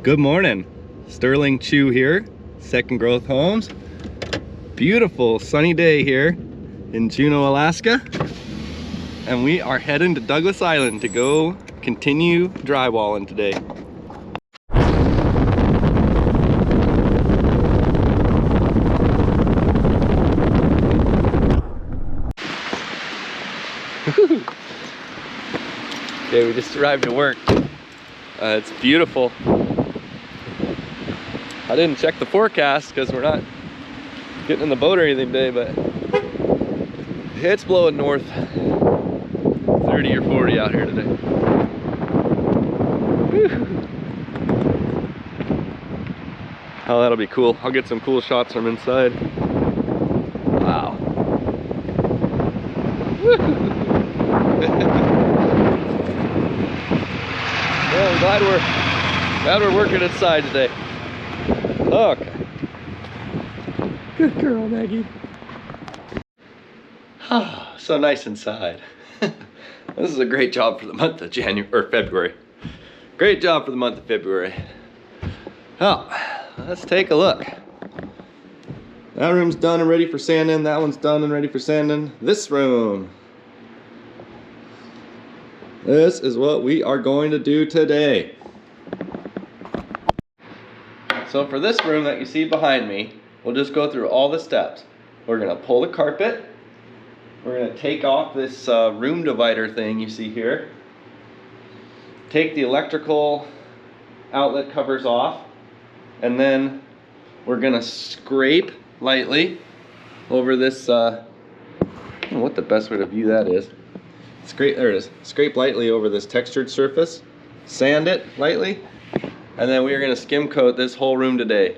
Good morning, Sterling Chu here, Second Growth Homes. Beautiful sunny day here in Juneau, Alaska. And we are heading to Douglas Island to go continue drywalling today. Okay, we just arrived at work. It's beautiful. I didn't check the forecast because we're not getting in the boat or anything today, but it's blowing north 30 or 40 out here today. Whew. Oh, that'll be cool. I'll get some cool shots from inside. Wow. Well, I'm glad we're working inside today. Okay. Good girl, Maggie. Ah, so nice inside. This is a great job for the month of February. Great job for the month of February. Oh, let's take a look. That room's done and ready for sanding. That one's done and ready for sanding. This room. This is what we are going to do today. So for this room that you see behind me, we'll just go through all the steps. We're gonna pull the carpet. We're gonna take off this room divider thing you see here. Take the electrical outlet covers off. And then we're gonna scrape lightly over this, I don't know what the best way to view that is. Scrape, there it is. Scrape lightly over this textured surface. Sand it lightly. And then we are going to skim coat this whole room today.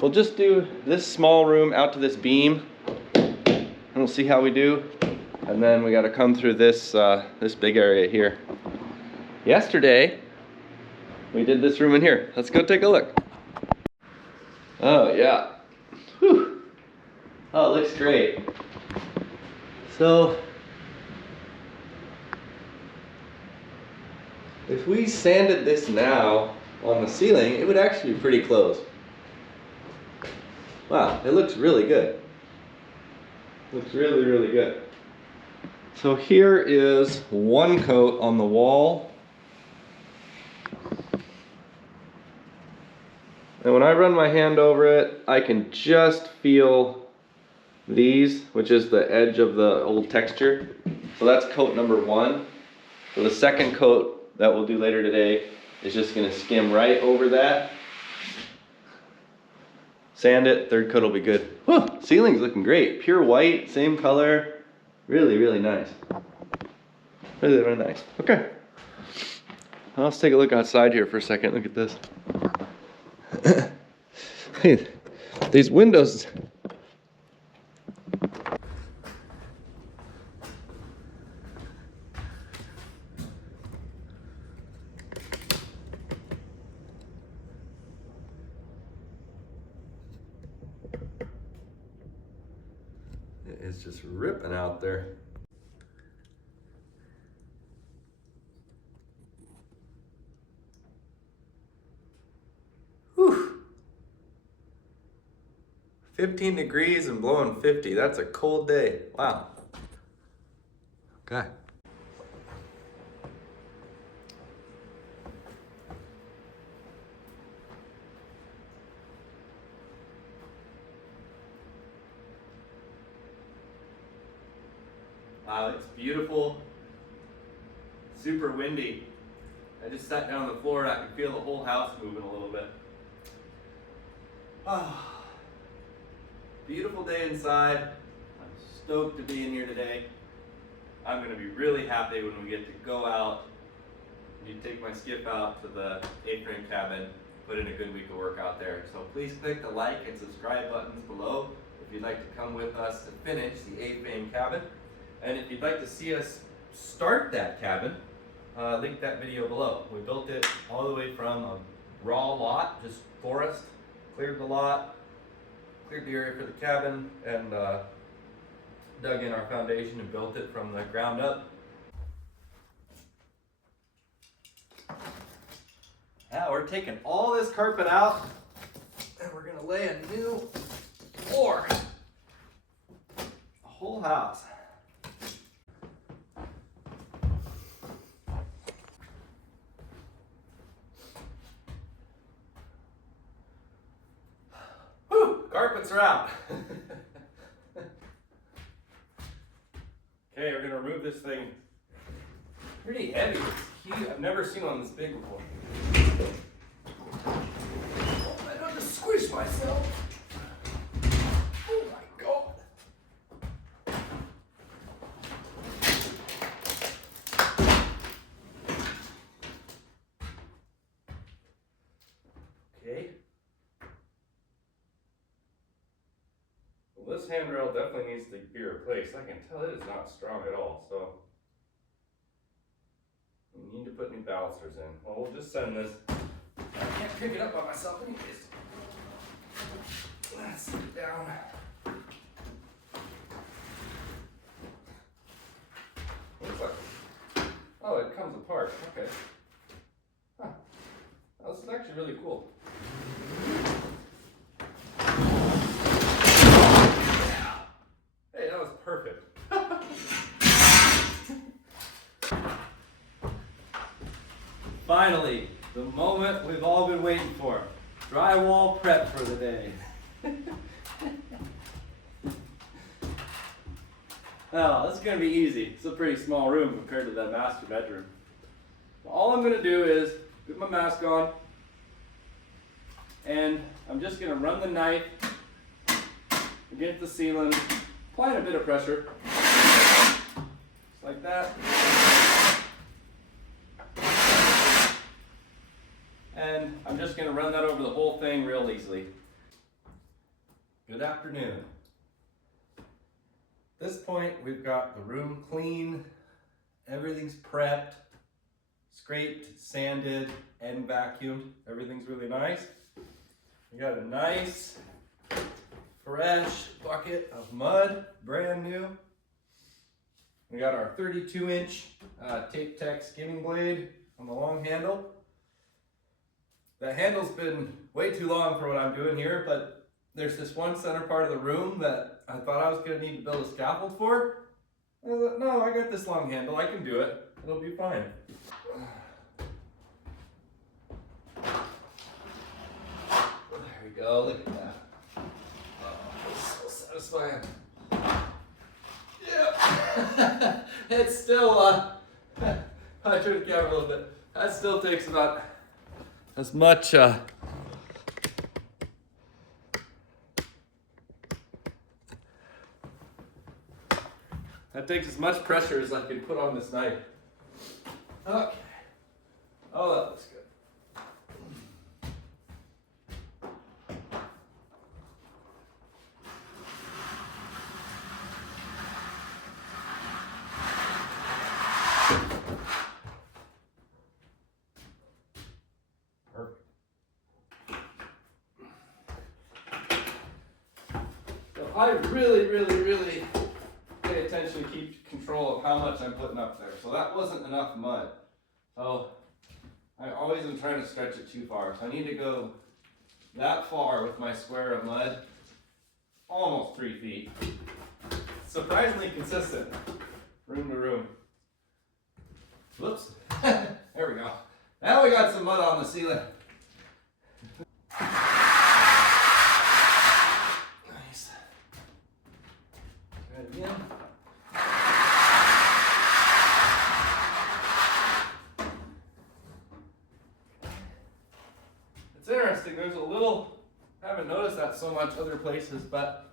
We'll just do this small room out to this beam, and we'll see how we do. And then we got to come through this this big area here. Yesterday, we did this room in here. Let's go take a look. Oh yeah. Whew. Oh, it looks great. So, if we sanded this now on the ceiling, it would actually be pretty close. Wow, it looks really good. Looks really, really good. So here is one coat on the wall. And when I run my hand over it, I can just feel these, which is the edge of the old texture. So that's coat number one. So the second coat that we'll do later today is just gonna skim right over that. Sand it, third coat will be good. Whew, ceiling's looking great. Pure white, same color. Really, really nice. Really, really nice. Okay. Well, let's take a look outside here for a second. Look at this. Hey, these windows. It's just ripping out there. Whew. 15 degrees and blowing 50. That's a cold day. Wow. Okay. Wow, it's beautiful. Super windy. I just sat down on the floor and I could feel the whole house moving a little bit. Oh, beautiful day inside. I'm stoked to be in here today. I'm going to be really happy when we get to go out. You take my skiff out to the A-frame cabin, put in a good week of work out there. So please click the like and subscribe buttons below if you'd like to come with us to finish the A-frame cabin. And if you'd like to see us start that cabin, link that video below. We built it all the way from a raw lot, just forest, cleared the lot, cleared the area for the cabin, and dug in our foundation and built it from the ground up. Now we're taking all this carpet out and we're gonna lay a new floor. The whole house. Whew, carpets are out. Okay, we're gonna remove this thing. Pretty heavy. It's huge. I've never seen one this big before. Oh, I don't just squish myself. Oh my God. Okay. Well, this handrail definitely needs to be replaced. I can tell it is not strong at all, so we need to put new balusters in. Well, we'll just send this. I can't pick it up by myself anyways. Let's sit it down. Looks like, oh, it comes apart. Okay. Huh. Oh, this is actually really cool. Hey, that was perfect. Finally, the moment we've all been waiting for. Drywall prep for the day. Oh, this is gonna be easy. It's a pretty small room compared to the master bedroom. All I'm gonna do is put my mask on, and I'm just gonna run the knife against the ceiling, applying a bit of pressure, just like that. And I'm just gonna run that over the whole thing real easily. Good afternoon. At this point, we've got the room clean, everything's prepped, scraped, sanded, and vacuumed. Everything's really nice. We got a nice, fresh bucket of mud, brand new. We got our 32-inch Tape Tech skimming blade on the long handle. The handle's been way too long for what I'm doing here, but there's this one center part of the room that I thought I was gonna need to build a scaffold for. I thought, no, I got this long handle, I can do it. It'll be fine. There we go, look at that. Oh, it's so satisfying. Yep. It's still, I turned the camera a little bit. That still takes about as much that takes as much pressure as I can put on this knife. Okay. Oh, that looks good. I really pay attention to keep control of how much I'm putting up there. So that wasn't enough mud. So I always am trying to stretch it too far. So I need to go that far with my square of mud, almost 3 feet. Surprisingly consistent, room to room. Whoops, there we go. Now we got some mud on the ceiling. Again. It's interesting, there's a little, I haven't noticed that so much other places, but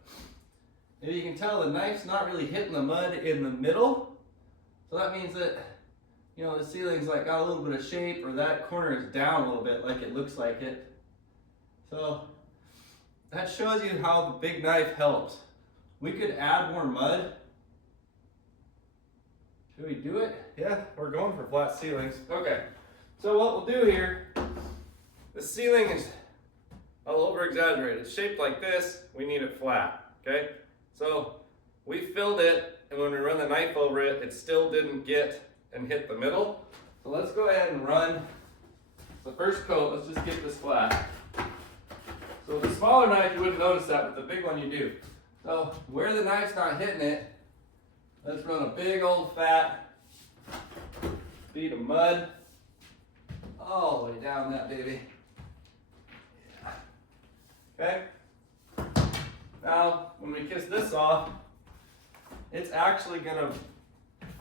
you can tell the knife's not really hitting the mud in the middle. So that means that, you know, the ceiling's like got a little bit of shape, or that corner is down a little bit like it looks like it. So that shows you how the big knife helps. We could add more mud. Should we do it? Yeah, we're going for flat ceilings. Okay, so what we'll do here, the ceiling is all over exaggerated. It's shaped like this, we need it flat, okay? So we filled it, and when we run the knife over it, it still didn't get and hit the middle. So let's go ahead and run the first coat, let's just get this flat. So with the smaller knife, you wouldn't notice that, but the big one you do. So where the knife's not hitting it, let's run a big old fat bead of mud all the way down that baby. Yeah. Okay? Now, when we kiss this off, it's actually gonna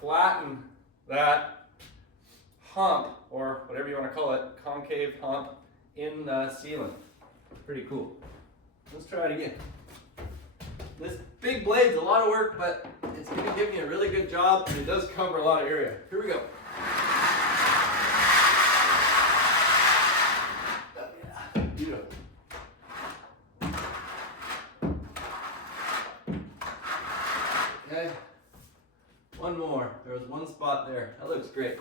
flatten that hump, or whatever you want to call it, concave hump in the ceiling. Pretty cool. Let's try it again. This big blade's a lot of work, but it's going to give me a really good job, and it does cover a lot of area. Here we go. Oh, yeah. Beautiful. Okay. One more. There was one spot there. That looks great.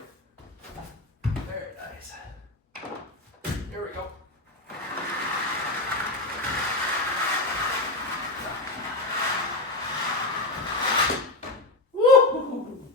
Very nice. Here we go. Woo!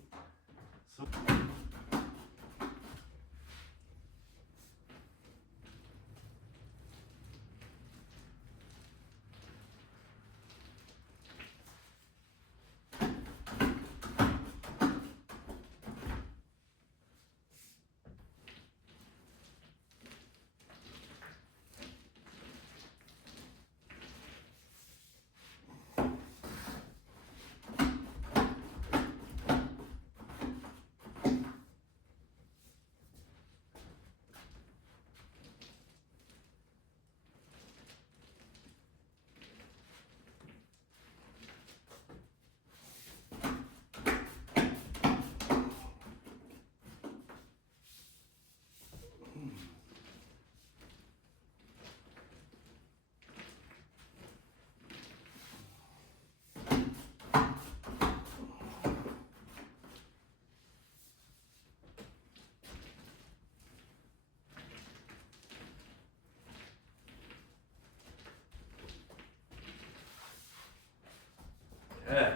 Yeah.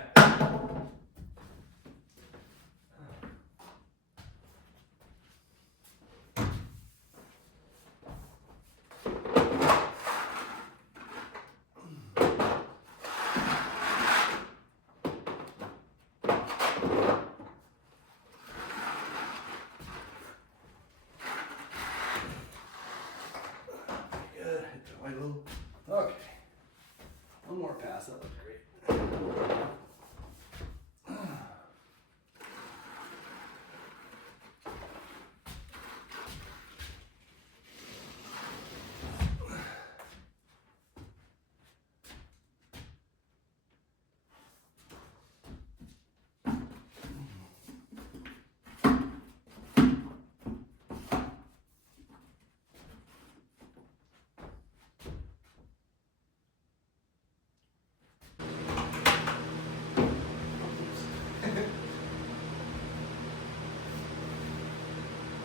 Good. Hit the white little. Okay. One more pass. That looks great.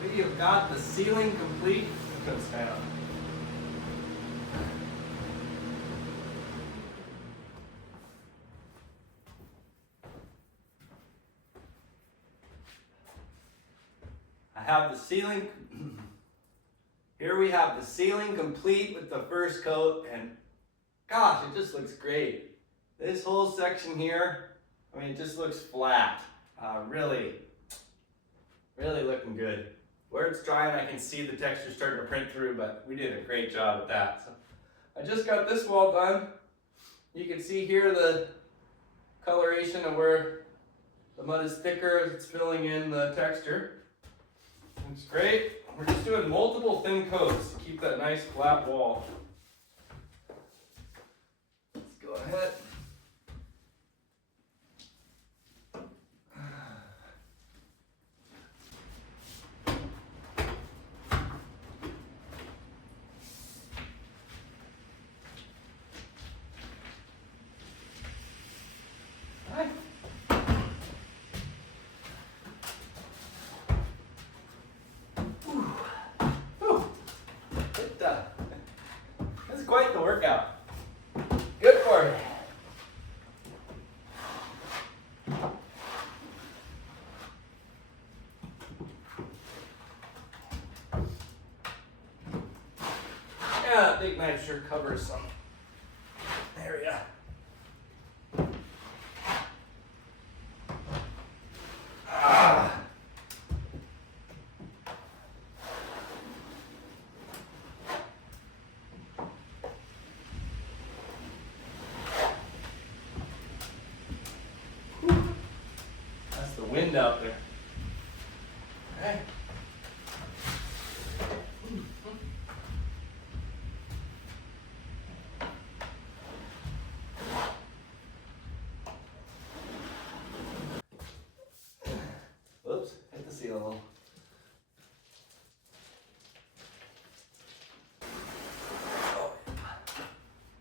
We have got the ceiling complete. I'm gonna stand up. I have the ceiling. Here we have the ceiling complete with the first coat, and gosh, it just looks great. This whole section here, I mean, it just looks flat. Really looking good. Where it's drying, I can see the texture starting to print through, but we did a great job with that. So I just got this wall done. You can see here the coloration of where the mud is thicker as it's filling in the texture. It's great. We're just doing multiple thin coats to keep that nice flat wall. Let's go ahead. It's quite the workout. Good for you. that big knife sure covers some area. Ah. That's the wind out there. Okay. Oops, hit the seal a little. Oh,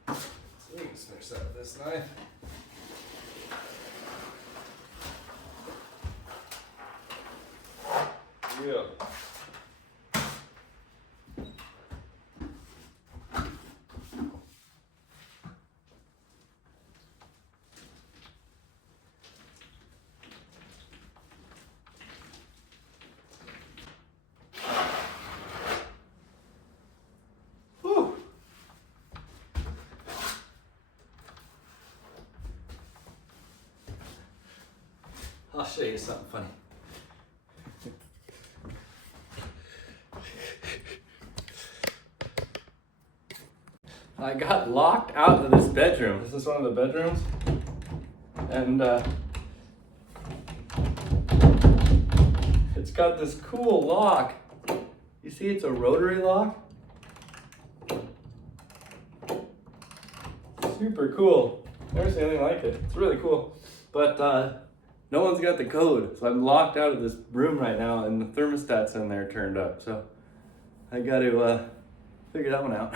yeah. So we can finish that with this knife. Yeah. Whew. I'll show you something funny. I got locked out of this bedroom. This is one of the bedrooms. And it's got this cool lock. You see it's a rotary lock? Super cool. Never seen anything like it. It's really cool. But no one's got the code. So I'm locked out of this room right now and the thermostat's in there turned up. So I got to figure that one out.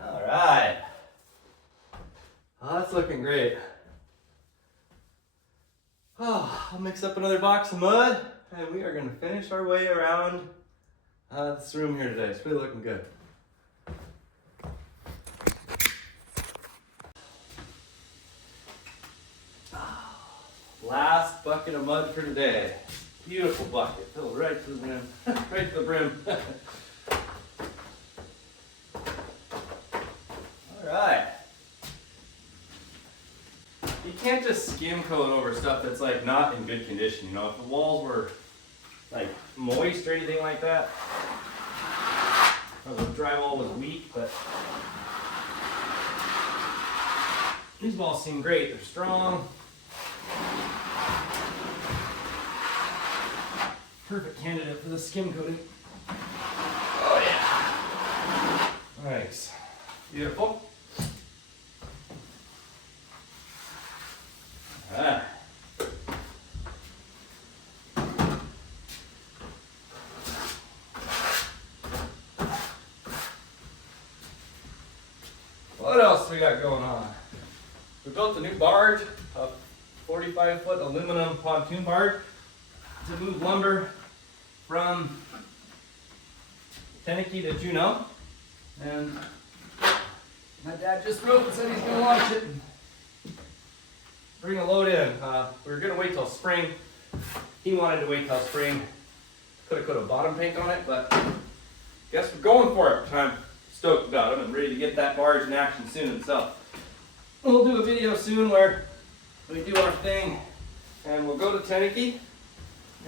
All right. Oh, that's looking great. Oh, I'll mix up another box of mud and we are going to finish our way around this room here today. It's really looking good. Last bucket of mud for today. Beautiful bucket, filled right to the brim. Right to the brim. Alright. You can't just skim coat over stuff that's like not in good condition, you know. If the walls were like moist or anything like that, or the drywall was weak, but these walls seem great. They're strong. Perfect candidate for the skim coating. Oh yeah. Nice. Beautiful. Alright. What else we got going on? We built a new barge, a 45-foot aluminum pontoon barge to move lumber from Teneke to Juneau. And my dad just wrote and said he's going to launch it and bring a load in. We were going to wait till spring. He wanted to wait till spring. Could have put a bottom paint on it, but guess we're going for it. I'm stoked about it. I'm ready to get that barge in action soon. So we'll do a video soon where we do our thing and we'll go to Teneke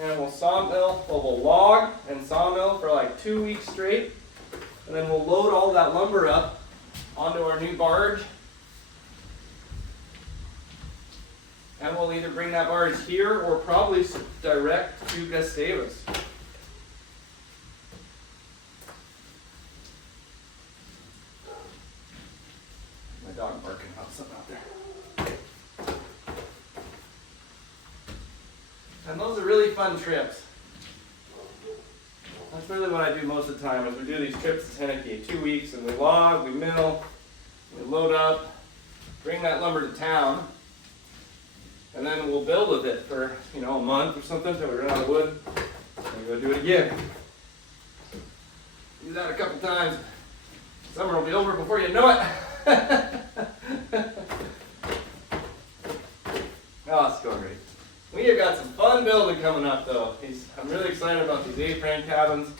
and we'll sawmill, well, we'll log and sawmill for like 2 weeks straight. And then we'll load all that lumber up onto our new barge. And we'll either bring that barge here or probably direct to Gustavus. My dog barking about something out there. And those are really fun trips. That's really what I do most of the time, is we do these trips to Teneke, 2 weeks, and we log, we mill, we load up, bring that lumber to town, and then we'll build with it for, you know, a month or something until we run out of wood, and we go do it again. Do that a couple times. Summer will be over before you know it. building coming up though. I'm really excited about these A-frame cabins.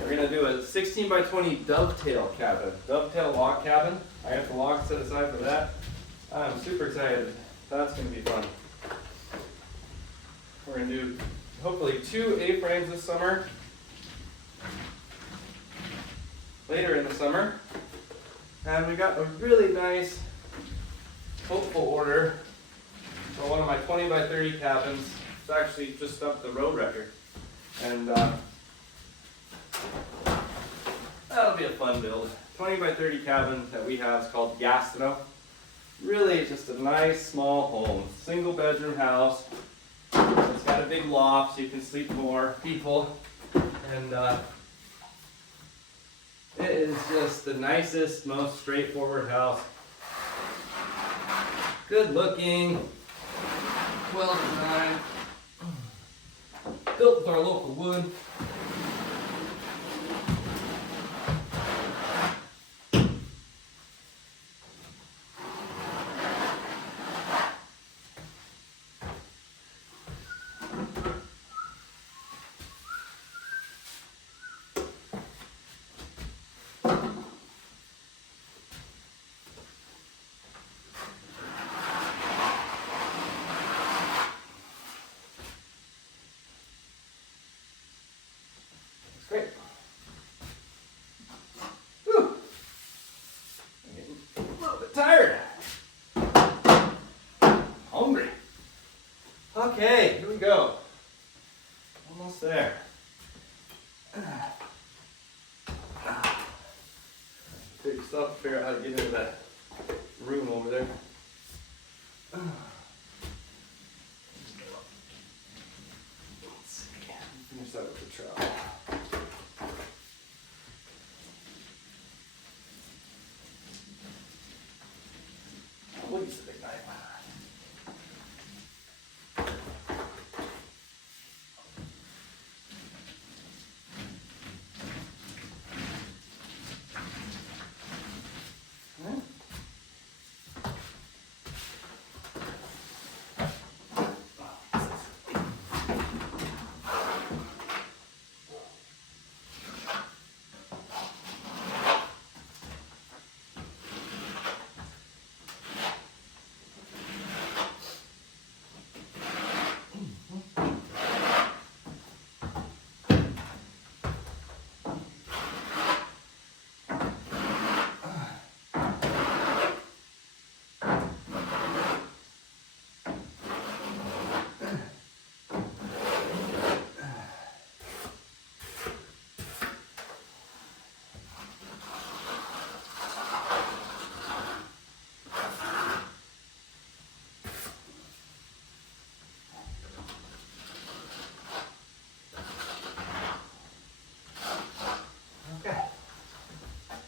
We're gonna do a 16 by 20 dovetail cabin, dovetail log cabin. I got the logs set aside for that. I'm super excited. That's gonna be fun. We're gonna do hopefully 2 A-frames this summer. Later in the summer. And we got a really nice, hopeful order for one of my 20 by 30 cabins. It's actually just up the road record. And that'll be a fun build. 20 by 30 cabin that we have is called Gastino. Really just a nice small home, single bedroom house. It's got a big loft so you can sleep more people. And it is just the nicest, most straightforward house. Good looking, well designed, built with our local wood. Great. Whew. I'm getting a little bit tired. Hungry. Okay, here we go. Almost there. Take stuff to figure out how to get into that room over there. Let's see. Finish that with the trowel. We'll use the big knife.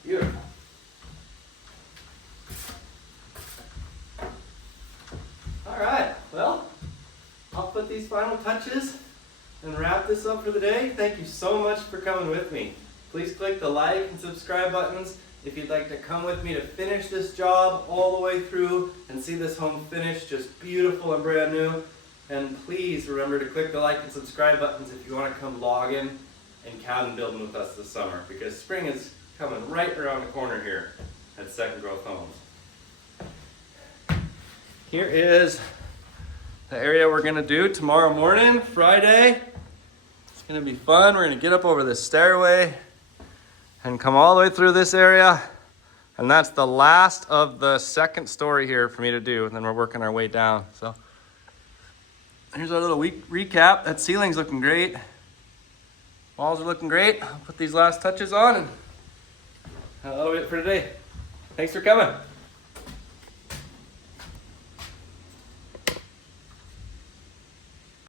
Beautiful. All right, well, I'll put these final touches and wrap this up for the day. Thank you so much for coming with me. Please click the like and subscribe buttons if you'd like to come with me to finish this job all the way through and see this home finished just beautiful and brand new. And please remember to click the like and subscribe buttons if you want to come log in and cabin building with us this summer, because spring is coming right around the corner here at Second Growth Homes. Here is the area we're gonna do tomorrow morning, Friday. It's gonna be fun. We're gonna get up over this stairway and come all the way through this area. And that's the last of the second story here for me to do. And then we're working our way down. So here's our little recap. That ceiling's looking great. Walls are looking great. I'll put these last touches on, and that'll be it for today. Thanks for coming.